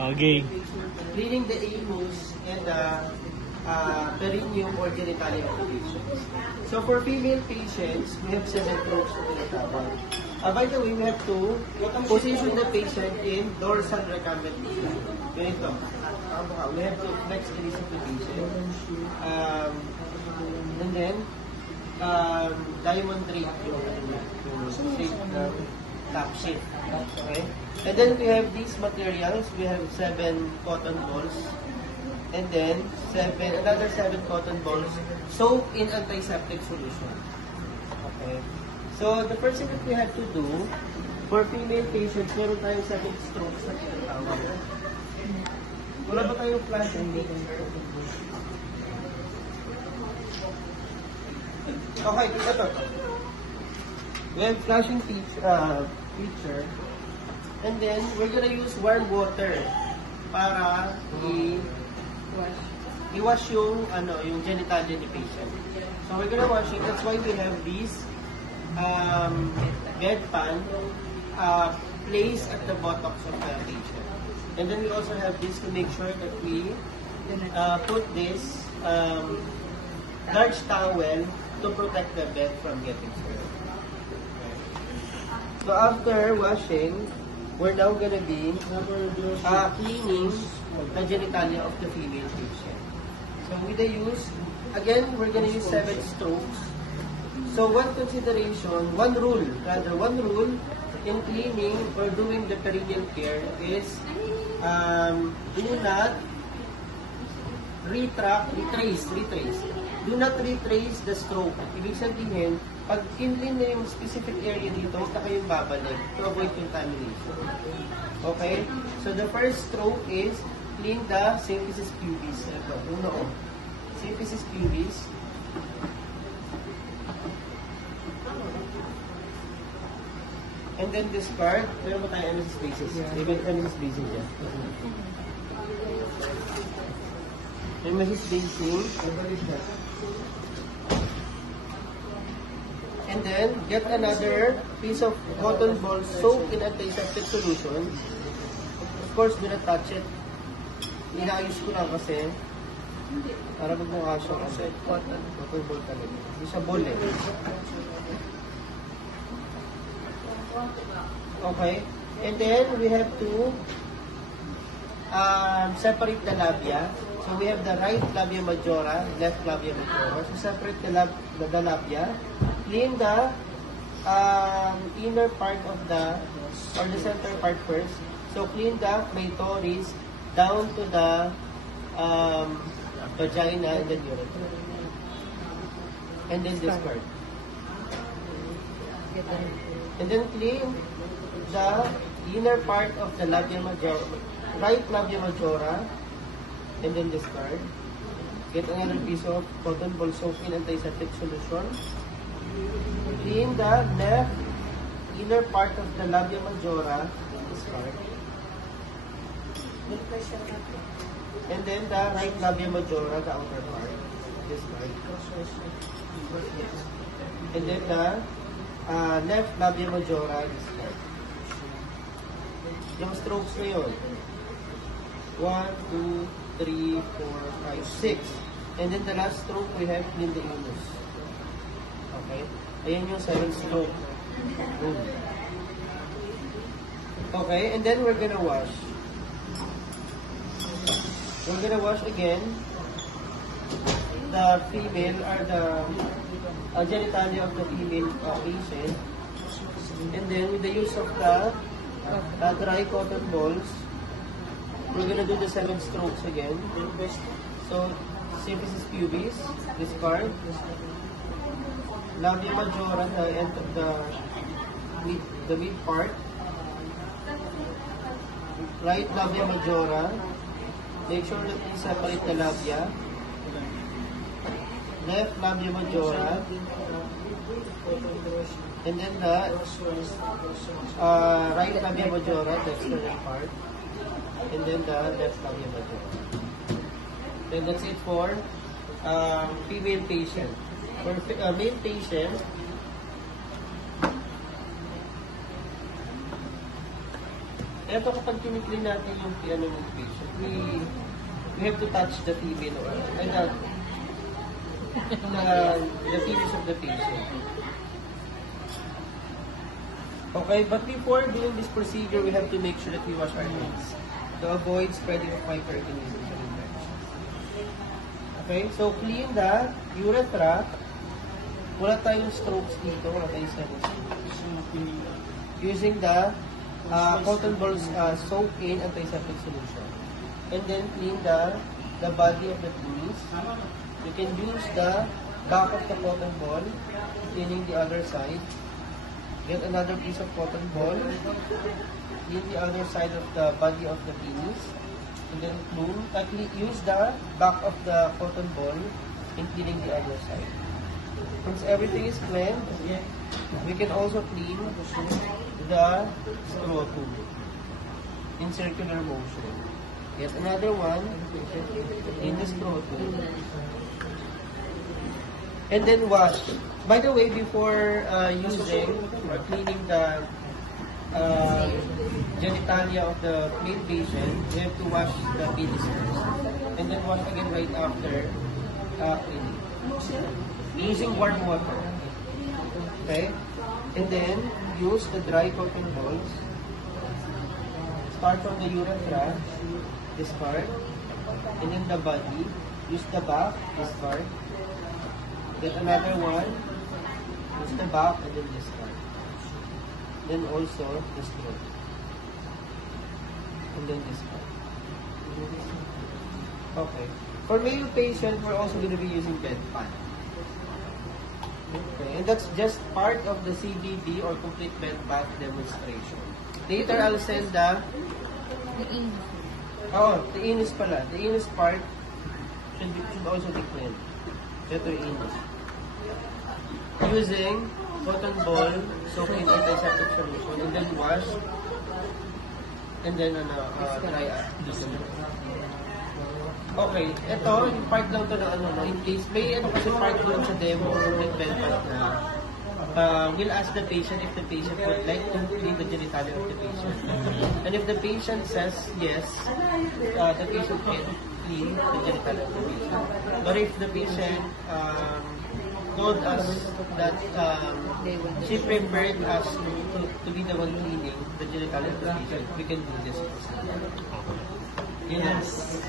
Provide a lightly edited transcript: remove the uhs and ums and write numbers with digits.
Okay. Cleaning the anus and the perineum or genitalia of the patients. So for female patients, we have 7 strokes to tinatawag. By the way, we have to position the patient in dorsal recumbent position. Ganito. We have to flex the knees of the patient. And then, diamond drape yung shape ng top shape. Okay? And then we have these materials. We have 7 cotton balls. And then, another 7 cotton balls soaked in antiseptic solution. Okay? So, the first thing that we have to do, for female patients, meron tayong 7 strokes na tinatawag. Wala ba tayong flash? Okay, ito. We have flashing feature. And then, we're gonna use warm water para i-wash yung genitalia ni patient. So, we're gonna wash it. That's why we have these bedpan placed at the buttocks of the patient. And then we also have this to make sure that we put this large towel to protect the bed from getting soiled. Okay. So after washing, we're now gonna be cleaning the genitalia of the female patient. So with the use, again, we're gonna use 7 strokes. So one rule in cleaning or doing the perineal care is do not retrace. Do not retrace the stroke. Ibig sabihin, pag kinlin na yung specific area dito, huwag na kayong babalik to avoid contamination. Okay? So the first stroke is clean the symphysis pubis. Ito, yung noo. Symphysis pubis. And then discard. Meron ba tayo emesis basis? Even emesis basis dyan. Emesis basing. And then, get another piece of cotton ball soaked in antiseptic solution. Of course, do not touch it. Inaayos ko lang kasi para magmukha siya kasi cotton ball talaga. Hindi siya ball eh. Okay. And then, we have to separate the labia. So, we have the right labia majora, left labia majora. So, separate the labia. Clean the inner part of the center part first. So, clean the clitoris down to the vagina and then urethra. And then discard. And then clean the inner part of the labia majora, right labia majora, and then discard. Get another piece of cotton ball soaked in antiseptic solution. Clean the left inner part of the labia majora, discard. And then the right labia majora, the outer part, discard. And then the left labia majora, discard. Yung strokes na yun. 1, 2, 3, 4, 5, 6. And then the last stroke, we have clean the anus. Okay? Ayan yung 7 stroke. Okay, and then we're gonna wash. We're gonna wash again the female or the genitalia of the female patient. And then with the use of the dry cotton balls, we're gonna do the 7 strokes again. So, symphysis pubis, discard. Labia majora, the end of the mid part. Right labia majora. Make sure that you separate the labia. Left labia majora. And then the right labia majora, the external part. And then the left labia majora. And that's it for female patient. For male patient, Ito kapag kiniklean natin yung piano ng patient, we have to touch the female or the penis of the patient. Okay, but before doing this procedure, we have to make sure that we wash our hands to avoid spreading of microorganisms and infections. Okay, so clean the urethra. Wala tayong strokes dito, wala tayong seven strokes. Using the cotton balls soak in antiseptic solution. And then clean the body of the penis. You can use the back of the cotton ball, cleaning the other side. Get another piece of cotton ball, clean the other side of the body of the penis, and then use the back of the cotton ball in cleaning the other side. Once everything is cleaned, we can also clean the scrotum in circular motion. Get another one in the scrotum. And then wash. By the way, before using or cleaning the genitalia of the male patient, we have to wash the penis first. And then wash again right after cleaning. Using warm water. Okay? And then use the dry cotton balls. Start from the urethra, this part. And then the body. Use the back, this part. Get another one, use the back, and then this part. Then also this throat. And then this part. Okay. For male patient, we're also going to be using bedpan. Okay. And that's just part of the CBD or complete bed bath demonstration. Later, I'll send the anus. Oh, the anus pala. The anus part should also be cleaned. Ito yung anus. Using cotton ball soaked in antiseptic solution and then wash and then dry up. Okay, ito yung part lang to na in case may kasi part doon sa demo with bedpan na we'll ask the patient if the patient would like to clean the genitalia of the patient. And if the patient says yes, the patient can clean the genitalia of the patient. But if the patient told us that she preferred us to be the one cleaning the genitalia of the patient, we can do this. Yes.